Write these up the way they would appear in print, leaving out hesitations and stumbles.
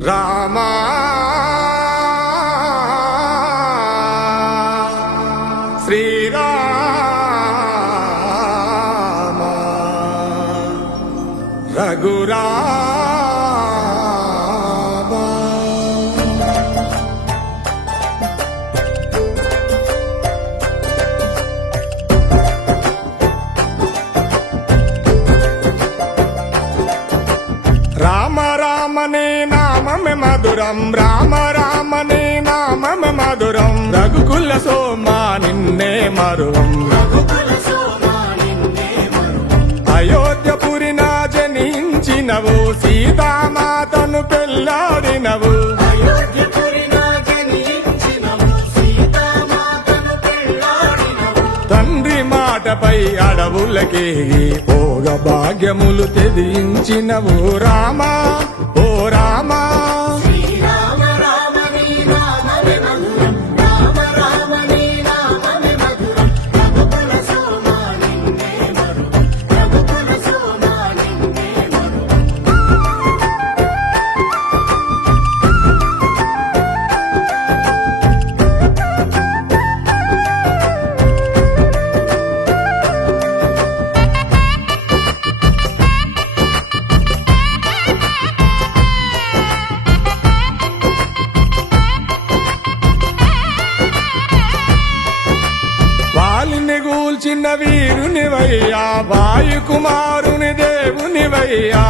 రామా శ్రీరామ రఘురామ రామ రామనే నామమే మధురం రామ రామనే నామమే మధురం రఘుకుల సోమా నిన్నే మరువం అయోధ్యపురి నా జనించినవు సీతామాతను పెళ్లాడినవు తండ్రి మాటపై అడవులకి భోగ భాగ్యములు తెదించినవు రామా ఓ రామా గూల్చిన వీరునివయ్యా వాయుకుమారుని దేవునివయ్యా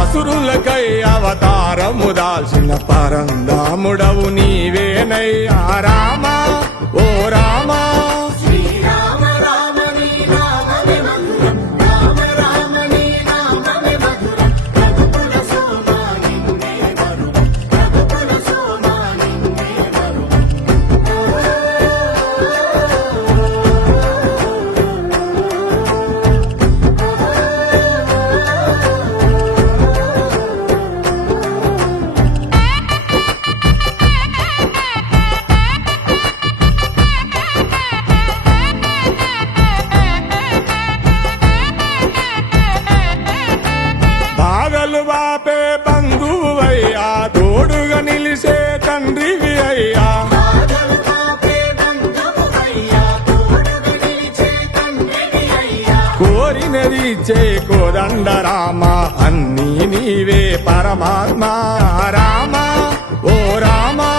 అసురులకై అవతారము దాల్చిన పరంధాముడవు నీవేనయ్యా రామా ఓ రామా బాపే బంధువయ్యా తోడుగా నిలిసే తండ్రివి అయ్యా కోరినది చే కోదండ రామ అన్నీ నీవే పరమాత్మ రామా ఓ రామా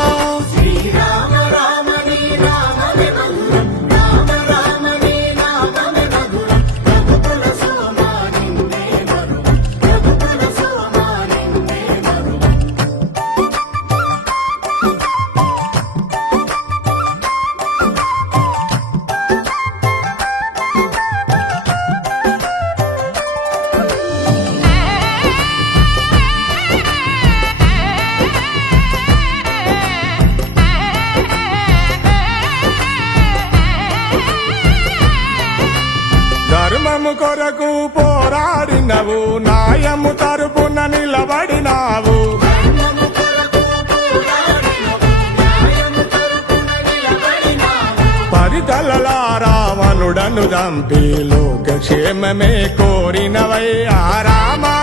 ధర్మము కొరకు పోరాడినవు న్యాయము తరపున నిలబడినావు పరితలల రావణుడను దంపి లోకక్షేమమే కోరినవయ్యా రామా